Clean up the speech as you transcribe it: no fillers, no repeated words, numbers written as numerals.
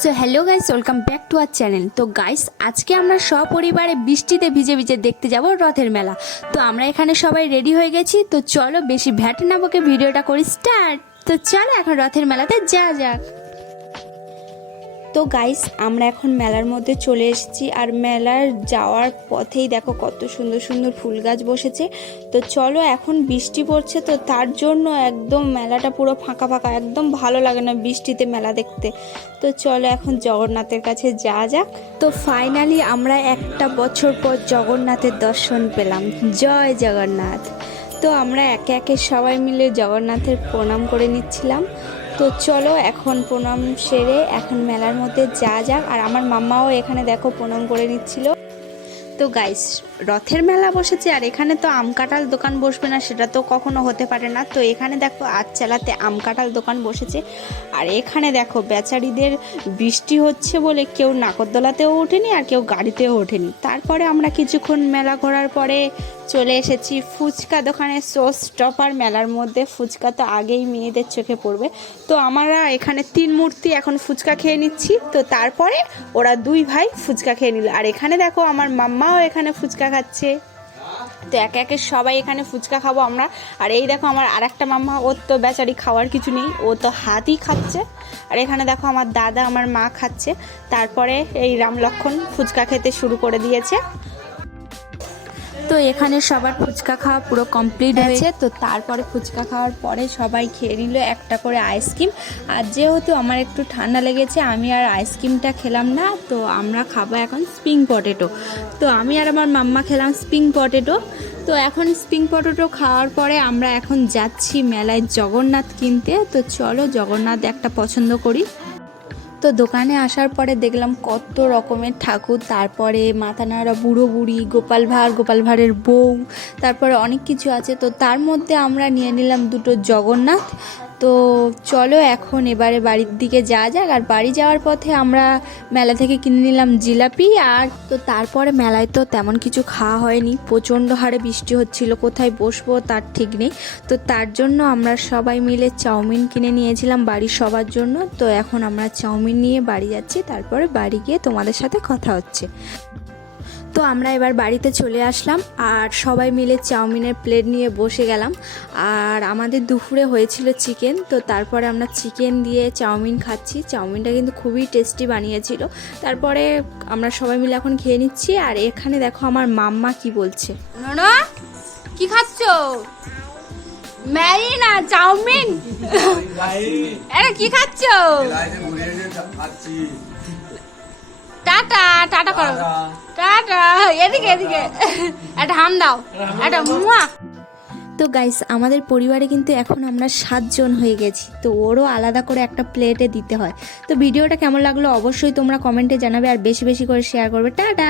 So hello guys, welcome back to our channel. তো guys, আজকে আমরা সপরিবারে বৃষ্টিতে ভিজে ভিজে দেখতে যাব রথের মেলা। তো আমরা এখানে সবাই রেডি হয়ে গেছি। তো চলো বেশি ভ্যাট না বকে ভিডিওটা করি স্টার্ট। তো চলো এখন রথের মেলাতে যাওয়া যাক। তো গাইস, আমরা এখন মেলার মধ্যে চলে এসেছি, আর মেলার যাওয়ার পথেই দেখো কত সুন্দর সুন্দর ফুল গাছ বসেছে। তো চলো, এখন বৃষ্টি পড়ছে, তো তার জন্য একদম মেলাটা পুরো ফাঁকা ফাঁকা, একদম ভালো লাগে না বৃষ্টিতে মেলা দেখতে। তো চলো এখন জগন্নাথের কাছে যাওয়া যাক। তো ফাইনালি আমরা একটা বছর পর জগন্নাথের দর্শন পেলাম। জয় জগন্নাথ। তো আমরা একে একে সবাই মিলে জগন্নাথের প্রণাম করে নিচ্ছিলাম। তো চলো এখন প্রণাম সেরে এখন মেলার মধ্যে যা যাক। আর আমার মাম্মাও এখানে দেখো প্রণাম করে নিচ্ছিল। তো গাইস, রথের মেলা বসেছে, আর এখানে তো আম কাঁঠাল দোকান বসবে না সেটা তো কখনো হতে পারে না। তো এখানে দেখো আটচালাতে আম কাঁঠাল দোকান বসেছে। আর এখানে দেখো বেচারিদের বৃষ্টি হচ্ছে বলে কেউ নাগরদোলাতেও ওঠেনি আর কেউ গাড়িতেও ওঠেনি। তারপরে আমরা কিছুক্ষণ মেলা ঘোরার পরে চলে এসেছি ফুচকা দোকানে। শো স্টপার মেলার মধ্যে ফুচকা তো আগেই মেয়েদের চোখে পড়বে। তো আমরা এখানে 3 মূর্তি এখন ফুচকা খেয়ে নিচ্ছি। তো তারপরে ওরা 2 ভাই ফুচকা খেয়ে নিল। আর এখানে দেখো আমার মাম্মাও এখানে ফুচকা খাচ্ছে। তো একে একে সবাই এখানে ফুচকা খাবো আমরা। আর এই দেখো আমার আর একটা মাম্মা, ওর তো বেচারি খাওয়ার কিছু নেই, ও তো হাতই খাচ্ছে। আর এখানে দেখো আমার দাদা আমার মা খাচ্ছে। তারপরে এই রাম লক্ষণ ফুচকা খেতে শুরু করে দিয়েছে। তো এখানে সবার ফুচকা খাওয়া পুরো কমপ্লিট হয়েছে। তো তারপরে ফুচকা খাওয়ার পরে সবাই খেয়ে নিল একটা করে আইসক্রিম। আর যেহেতু আমার একটু ঠান্ডা লেগেছে, আমি আর আইসক্রিমটা খেলাম না। তো আমরা খাবো এখন স্প্রিং পটেটো। তো আমি আর আমার মাম্মা খেলাম স্প্রিং পটেটো। তো এখন স্প্রিং পটেটো খাওয়ার পরে আমরা এখন যাচ্ছি মেলায় জগন্নাথ কিনতে। তো চলো জগন্নাথ একটা পছন্দ করি। তো দোকানে আসার পরে দেখলাম কত রকমের ঠাকুর, তারপরে মাথা নাড়া বুড়ো বুড়ি, গোপাল ভাঁড়ের বউ, তারপরে অনেক কিছু আছে। তো তার মধ্যে আমরা নিয়ে নিলাম 2টো জগন্নাথ। তো চলো এখন এবারে বাড়ির দিকে যাওয়া যাক। আর বাড়ি যাওয়ার পথে আমরা মেলা থেকে কিনে নিলাম জিলাপি। আর তো তারপরে মেলায় তো তেমন কিছু খাওয়া হয়নি, প্রচণ্ড হারে বৃষ্টি হচ্ছিল, কোথায় বসবো তার ঠিক নেই। তো তার জন্য আমরা সবাই মিলে চাউমিন কিনে নিয়েছিলাম বাড়ির সবার জন্য। তো এখন আমরা চাউমিন নিয়ে বাড়ি যাচ্ছি, তারপরে বাড়ি গিয়ে তোমাদের সাথে কথা হচ্ছে। তো আমরা এবার বাড়িতে চলে আসলাম, আর সবাই মিলে চাউমিনের প্লেট নিয়ে বসে গেলাম। আর আমাদের দুপুরে হয়েছিল চিকেন। তো তারপরে আমরা চিকেন দিয়ে চাউমিন খাচ্ছি। চাউমিনটা কিন্তু খুবই টেস্টি বানিয়েছিল। তারপরে আমরা সবাই মিলে এখন খেয়ে নিচ্ছি। আর এখানে দেখো আমার মাম্মা কি বলছে। নোনো কি খাচ্ছ? ম্যাগি না চাউমিন? আরে কি খাচ্ছ? টাটা টাটা করো, টাটা। এদিকে এদিকে একটা হাম দাও, একটা মুয়া। তো গাইস, আমাদের পরিবারে কিন্তু এখন আমরা 7 জন হয়ে গেছি। তো ওরও আলাদা করে একটা প্লেটে দিতে হয়। তো ভিডিওটা কেমন লাগলো অবশ্যই তোমরা কমেন্টে জানাবে, আর বেশি বেশি করে শেয়ার করবে। টাটা।